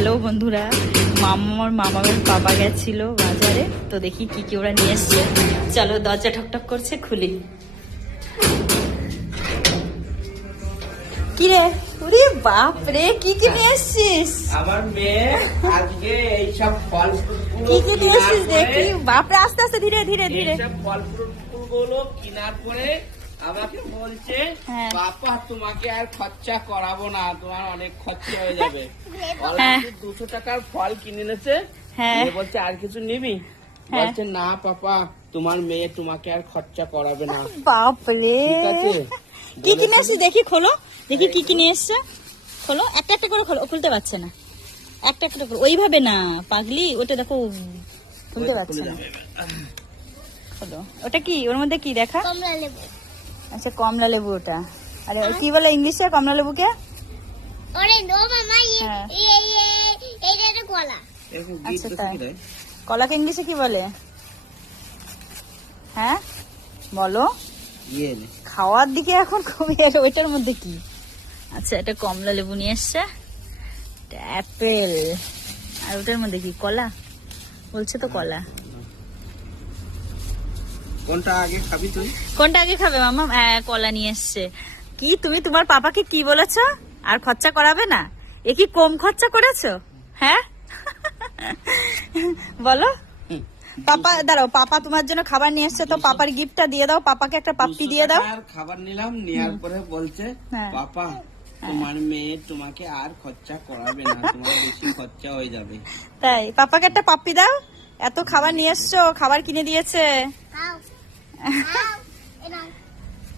Hello বন্ধুরা, মামার বাবা গেছিল বাজারে, তো দেখি কি কি ওরা নিয়ে এসছে। চলো দরজা ঠকঠক করছে, খুলি। কি রে? ওরে বাপ রে, কি কি নিয়ে এসছিস? আমার মেয়ে আজকে এইসব ফল কি কি নিয়ে এসছিস দেখি। বাপরে, আস্তে আস্তে, ধীরে ধীরে ধীরে। এইসব ফল ফ্রুট গুলো কেনার পরে আমাকে বলছে, হ্যাঁ। বাবা তোমাকে আর খরচা করাবো না, তোমার অনেক খরচা হয়ে যাবে। হ্যাঁ। 200 টাকার ফল কিনে এনেছে। হ্যাঁ। মেয়ে বলছে আর কিছু নিবি? হ্যাঁ। বলছে না পাপা, তোমার মেয়ে তোমাকে আর খরচা করাবে না। বাপরে, ঠিক আছে, কি কি নিয়ে এসছিস দেখি, খোলো দেখি কি কি নিয়ে এসছে। খোলো, একটা একটা করে খোলো। খুলতে পারছে না, একটা একটা করে। ওইভাবে না পাগলি, ওটা দেখো খুলতে পারছে না। খোলো। ওটা কি, ওর মধ্যে কি দেখা? কমলা লেবু। আচ্ছা, কমলা লেবু ওটা। আরে কি বলে ইংলিশে কমলা লেবুকে? অরেঞ্জ। ও মামা, হ্যাঁ। এইটা একটা কলা। এরকম আচ্ছা, গিফট তাই। কি দেয়? কলাকে ইংলিশে কি বলে? হ্যাঁ বলো। ইয়ে নে। খাওয়ার দিকে এখন খুবই, ওইটার মধ্যে কি? আচ্ছা, এটা কমলা লেবু নিয়ে এসছে, অ্যাপেল। আর ওটার মধ্যে কি, কলা? বলছে তো কলা। কোনটা আগে খাবি তুই? কোনটা আগে খাবে মামা? কলা নিয়ে এসছে। কি তুমি তোমার পাপাকে কি বলেছো? আর খরচা করাবে না? এ কি কম খরচা করেছো? হ্যাঁ বলো। পাপা দাঁড়াও, পাপা তোমার জন্য খাবার নিয়ে এসছে, তো পাপার গিফটটা দিয়ে দাও। পাপাকে একটা পাপ্পি দিয়ে দাও। 200 টাকার খাবার নিলাম, নেওয়ার পরে বলছে, হ্যাঁ। পাপা তোমার মেয়ে তোমাকে আর খরচা করাবে না, তোমার বেশি খরচা হয়ে যাবে। তাই পাপাকে একটা পাপ্পি দাও। এত খাবার নিয়ে এসছো, খাবার কিনে দিয়েছে। খাও খাও। এই নাও।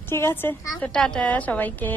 ঠিক আছে, তো টাটা সবাইকে।